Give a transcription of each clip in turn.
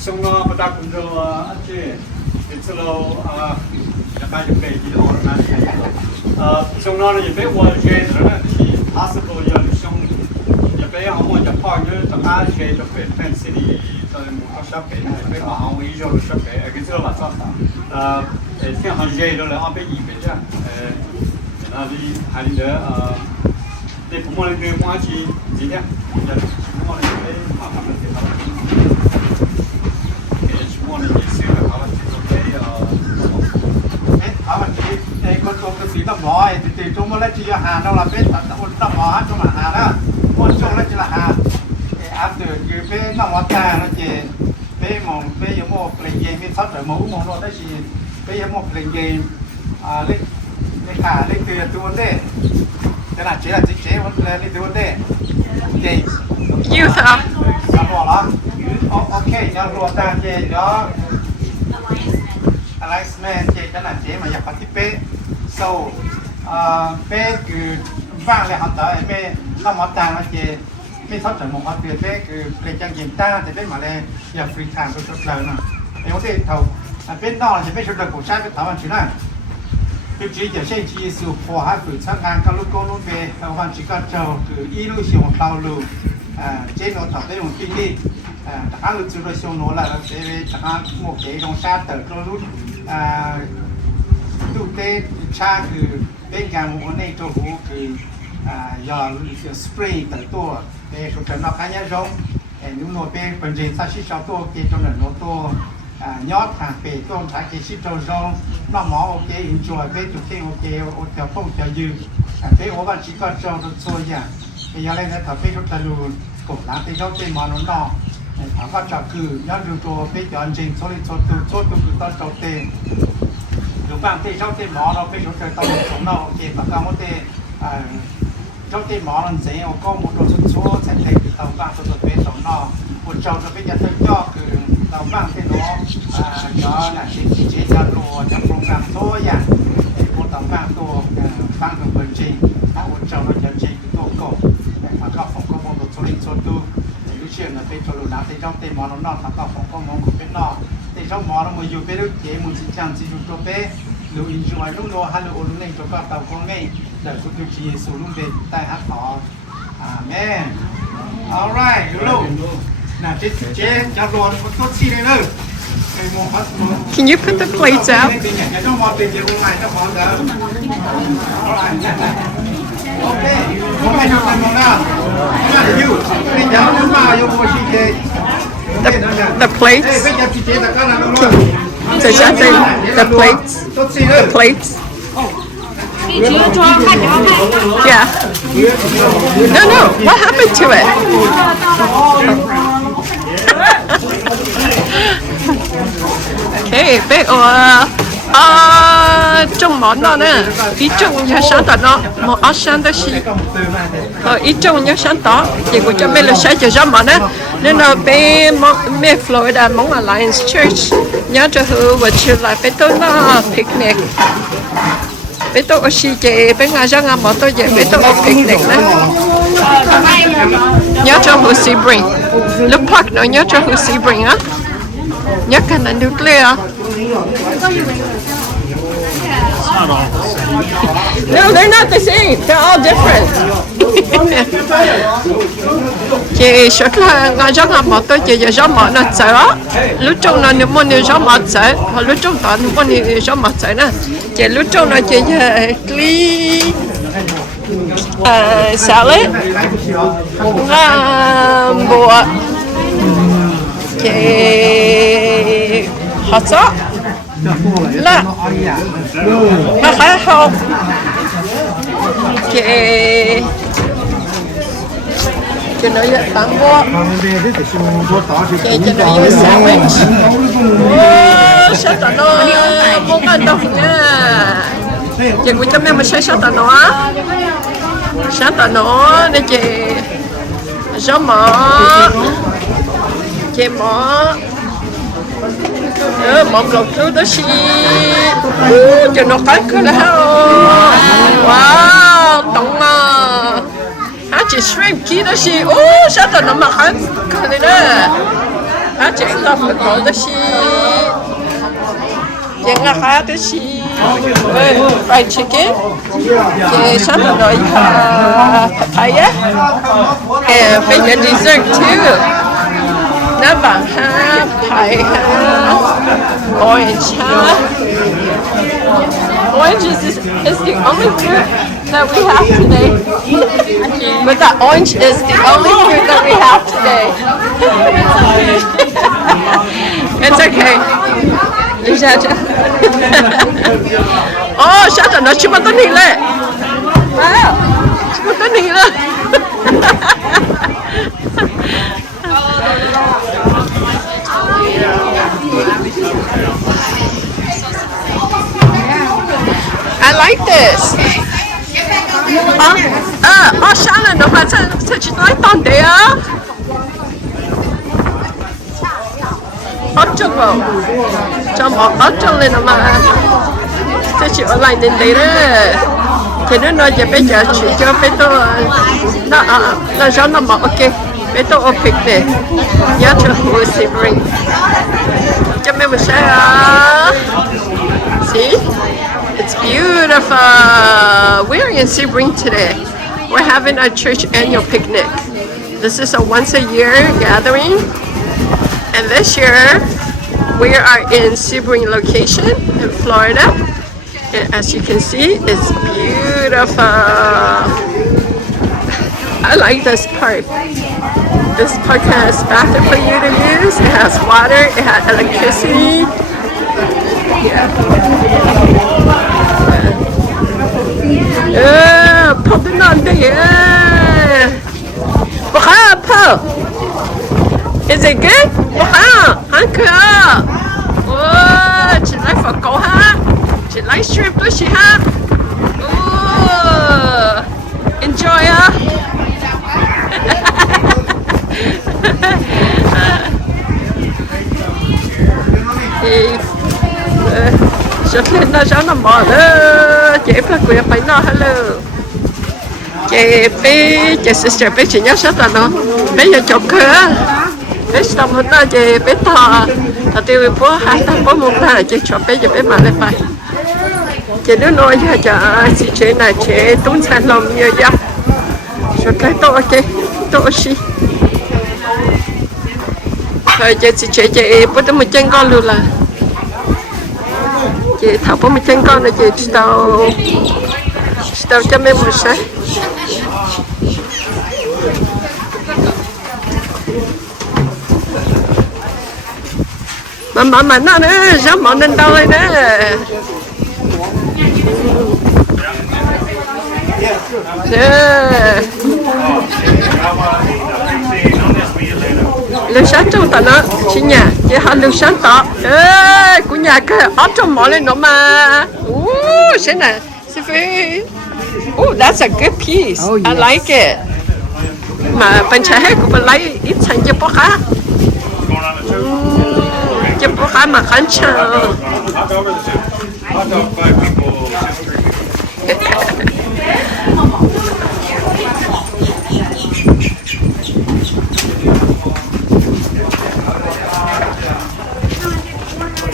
xong nó bắt đầu cũng rồi anh chị đến sau lâu nhà bài chụp cái gì đó là xong nó là những qua cái rồi thì possible giờ xong những cái họ muốn chụp hình như tụi ta cái chụp cái fancy đi tụi một shop cái này cái họ không ý rồi shop cái sau là sao cái hàng dây đó là họ bị gì vậy chứ là đi hay đi nữa để cũng muốn cái mua gì nhá giờ cũng muốn cái họ làm cái đó con trộm cáiสีตะบอยตีจุ่มมาแล้วจีหาเราละเป็นตะบอยจุ่มหาแล้วคนจุ่มแล้วจีละหาอันเดียวคือเป็นน้ำวัดแก่แล้วจีเป็นมองเป็นยังโม่เปลี่ยนเกมเป็นซับแต่หมูมองเราได้จีเป็นยังโม่เปลี่ยนเกมเล็กขาเล็กตัวตัวเด้ขนาดเจ๊ละเจ๊วันเลยนี่ตัวเด้เจ๊ยูส์อ่ะครับบอกแล้วโอเคจะรวมตาเจ๊เนาะAlex man เจ๊ขนาดเจ๊มาอยากปฏิเป้so เป้คือบ้างเลยครับแต่เป้น้ำมันต่างนะเจ๊ไม่ชอบจังมองว่าเป้คือเพลงจังยินต้าแต่เป้มาเลยอยากฟรีทางไปชุดเลยนะไอ้คนที่เขาเป็นนอกจะไม่ชุดเลยกูใช้ไปถามวันชิ้นนั้นคือจีจะใช้จีสูบพอให้ฝึกช่างงานกับลูกโก้ลูกเป้เอาวันชิ้นก็เจอคืออีลูกชิวของเราลูกเจ๊เราถอดได้ของที่นี่แต่ถ้าลูกจุดชิวโน่ละเจ๊แต่ถ้าหมวกเจ๊ต้องชาเตอร์ก็รู้ดูเตชาคือเป็นการมองในตัวหูคือยาสเปรย์แต่ตัวเป็นสุดท้ายนักการยาจงนุ่มโนเป็นเป็นเจนซาชิชาวตัวเกจนโนตัวยอดหางเปต้นสายเกชิโจจงน้องหมอโอเคอินจอยเป็นจุดเที่ยงโอเคโอเที่ยวพุ่งเที่ยวยืนเป็นโอวันชิคก็จงตัวส่วนอย่างเป็นยังไงนะถ้าเป็นทุกตะลุนกบหลังเป็นเขาเป็นมอนนอถามว่าจะคือยอดดูตัวเป็นย้อนจริงโซลิโซตูโซตูคือต้นโจเตหรือบางที่เจ้าที่หมอเราไปชุดเตยตอนสมเราโอเคปากกาโมเตเจ้าที่หมอเราเสียเอาก้อนมุดเราชั่วเสร็จเลยเราบางตัวเป็นสมเราปุ่นเจ้าจะเป็นยันเตยย่อคือเราบางที่น้องย้อนสิ่งที่เชี่ยวโลจะโปรแกรมตัวอย่างปุ่นต่างบางตัวบางตัวเป็นจริงถ้าปุ่นเจ้าเราจะจริงตัวโก้ปากกาของก้อนมุดโซลิโซตูเชื่อนะเป็นโจลูนาเป็นเจ้าเตหมอเรานอกปากกาของก้อนมุดเป็นนอกแต่เจ้าหมอเรามาอยู่เป็นเรื่องเก๋มุนจิจังจิจุตัวเป้ลูอินจอยลูโลฮัลโหลโอลุเน่ตัวก็เต่าคงไม่แต่คุณดูจีสูรุ่งเด็ดใต้ฮัทต่อแม่ alright ลูกน่ะเจ๊จะรอนมันต้นซีเลยเนอะ Can you put the plates out? เจ้าหมอเป็นเจ้าองค์ไหนเจ้าหมอเด้อ alright โอเคผมไม่ทำอะไรมองหน้าไม่ได้อยู่ไม่ยาวไม่มาอยู่โมชิเจThe plates? The plates? The plates? Yeah. No. What happened to it? Okay, bé trong món đó nè, ít trong nhà sáng đó nó, một áo sáng đó xí, ít trong nhà sáng đó, thì cũng cho mấy lần sáng giờ món á, nên là bé MidFlorida mong Alliance Church, nhớ cho hư và chiều lại bé tôi nó picnic, bé tôi ở xí chị, bé ngài ra ngài món tôi về bé tôi ở picnic nè, nhớ cho hư Sebring, lúc park nó nhớ cho hư Sebring á, nhớ cái này nuclear. No, they're not the same. They're all different. Chị sợ là ngài giống ngài mọt tôi chị giờ giống mọt nó sợ. Lúc trong nó nếu muốn nhiều giống mọt sợ, hoặc lúc trong đó nếu muốn nhiều giống mọt sợ nè. Chị lúc trong nó chị clean salad, bột, chị hot sauce. Là nó khá không chị cho nó dễ tăng vô chị cho nó dễ sandwich ô sao tao nó không ăn đâu nha chị cũng cho mẹ mà sao tao nó sao tao nó để chị gió mỏ chị mỏ mỏng lột thứ đó xí cho nó cắt cái là wow tổng chỉ shrimp kia đó xí sao tao nó mà hắn cái này đó chỉ tao phải có đó xí chỉ ngã khá đó xí fried chicken chỉ sao tao nói papaya and bây giờ dessert too nó bằng ha pie ha orange ha orange is the only fruit that we have today. But the orange is the only fruit that we have today. It's okay. Oh, shut up. No, she wants to kneel it. Wow. She wants to kneel it. I like this. Shannon, no, but such a nice on there. 어쩌고 좀 어쩌려나 mà chỉ ở lại đến đấy đấy thì nó nói giờ bây giờ chỉ cho bây tôi nó cho nó mà ok bây tôi ở pick này nhớ cho hồ Sebring cho mấy bữa sáng see it's beautiful we're in Sebring today we're having a church annual picnic this is a once a year gathering. And this year, we are in Sebring location in Florida. And as you can see, it's beautiful. I like this park. This park has bathroom for you to use. It has water. It has electricity. Pop it on there. Is it good? Wow, ăn cửa. Oh, chị lấy phở cổ ha. Chị lấy shrimp đó chị ha. Oh, enjoy á. Sắp lên nó cháu nằm bò đó. Chị phải quay phải nó hello. Chị sister bé chị nhớ sát là nó. Bây giờ chụp cửa. Bé xong hôm nay chị bé to tiêu bố hai ta bố một ta chị cho bé giờ bé mà lên bài chị đứa nói cho chị này chị tốn sản lòng nhiều vậy rồi cái to ok to xí rồi chị bố tới một chân con luôn là chị thảo bố một chân con là chị tao cho mấy một sáng mà nó nữa giống bọn nên đâu nữa lưu sáng trong tận đó chị nhà chị họ lưu sáng tỏ của nhà cái ở trong mỏ lên nó mà thế này that's a good piece I like it mà bên trái hết cũng phải lấy ít thành cho bó cá cho bố khá mà khán chờ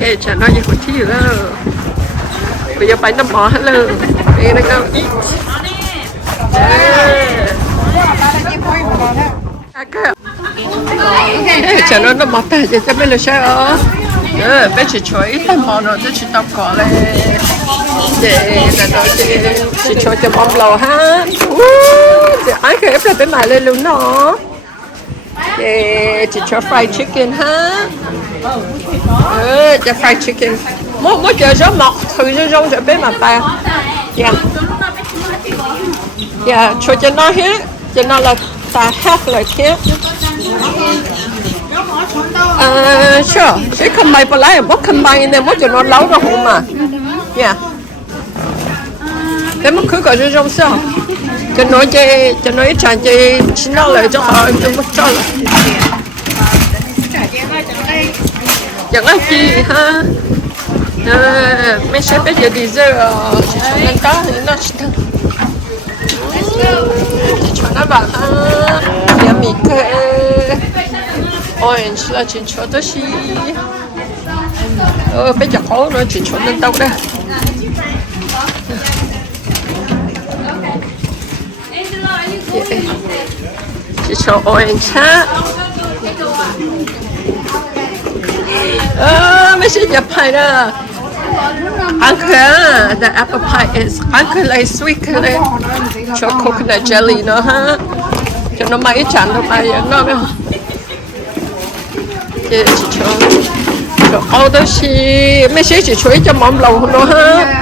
ê chả nói gì của chị đâu bây giờ phải nằm bò hết luôn đây nó có ít chả nói nó mọt ta giờ cho mấy lời sao bé chỉ chơi ít món rồi chứ chỉ đọc có lên để là nó chỉ chơi cho bom lò ha để ai cái ép là bé mải lên luôn nó để chỉ cho fried chicken ha cho fried chicken mỗi giờ gió mọc thử cho rong cho bé mà ta dạ cho nó hết cho nó là ta hát lại thế sure sẽ không bay vào lại bốc không bay nên bốc cho nó lâu rồi không mà nha thế mà cứ gọi cho trong sao cho nó chơi cho nó chẳng chơi xin nó lại cho họ cho mất cho là chẳng ai chi ha mấy sếp bây giờ đi giờ nên có thì nó chỉ thằng cho nó bảo nhà mình cái orange là chỉ cho đó xí bây giờ có nó chỉ cho nên đâu đây chỉ cho orange ha mấy sếp nhập hay đó Uncle, the apple pie is uncle like sweet like cho coconut jelly nữa ha cho nó mấy chản đâu ai nó nữa chị cho ô đó xí mấy xí chỉ chuối cho mỏng lầu nữa ha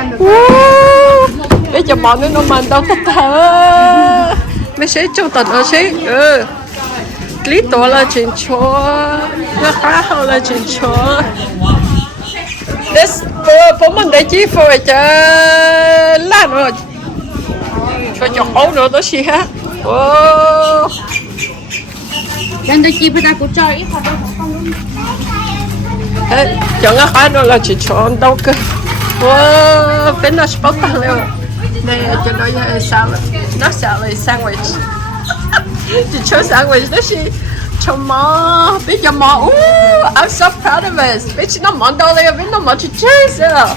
để cho mỏng nó mặn đâu tất thở mấy xí trong tận ở xí lý tổ là chuyện chúa nó khá hơn là chuyện chúa this bố mình để chi phơi cho lan rồi cho ấu nữa đó xí ha nên tôi chi phải ta cũng cho ít họ đâu không cho nó khá nó là chỉ cho đâu cơ bên nó sport tăng lên này cho nó salad nó salad sandwich chỉ cho sandwich đó xí cho mò biết cho mò I'm so proud of us biết nó món đâu đây biết nó món chỉ chơi sao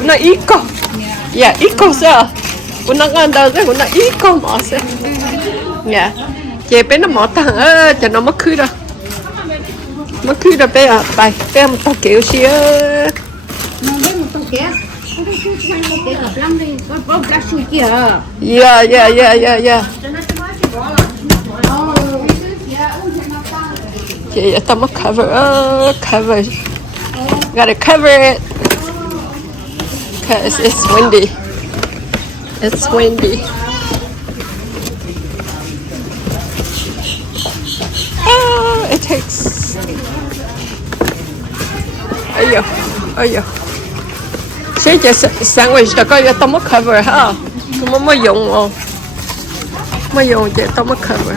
nó ít con yeah ít con sao của nó ăn đâu đấy của nó ít con mò sao yeah chị biết nó mò tăng cho nó mất khứ đâu mất khứ đâu bé à bé một tao kiểu xí nó biết một tao kia không biết chút mang một cái cặp lắm đi có cá suy kia yeah chị tao mất cover gotta cover it because it's windy it takes ơi sẽ cho sandwich đó coi tao mất cover ha không mới dùng chị tao mất cover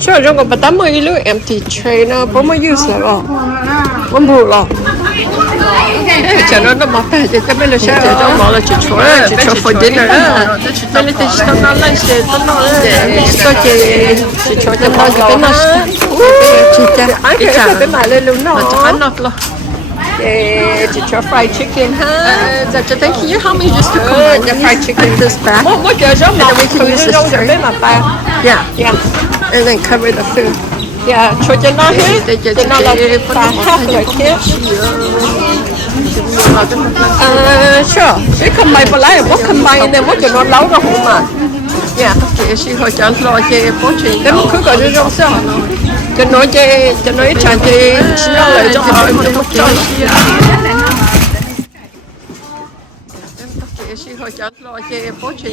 cho trong cái bát mới lưu empty tray nó bố mới use rồi không bù rồi cho nó mặc phải cho bây giờ sẽ cho nó là chỉ cho for dinner đó nên là chỉ cho nó lên xe nó chỉ cho nó cái nó chỉ cho cái mà lên luôn nó cho nó lo chỉ cho fried chicken ha giờ cho thấy khi how many just to come the fried chicken this back what goes on and then we can use this tray yeah and then cover the food yeah cho nó hết để cho nó là ta rồi thế sure sẽ không bay vào lại bốc không bay nên bốc cho nó lâu rồi không mà yeah chị sẽ hồi cho lo chị bốc chị nếu mà cứ gọi cho trong sao cho nó ít chán chị xin nó lại cho họ em bốc cho chị sẽ hồi cho lo chị bốc chị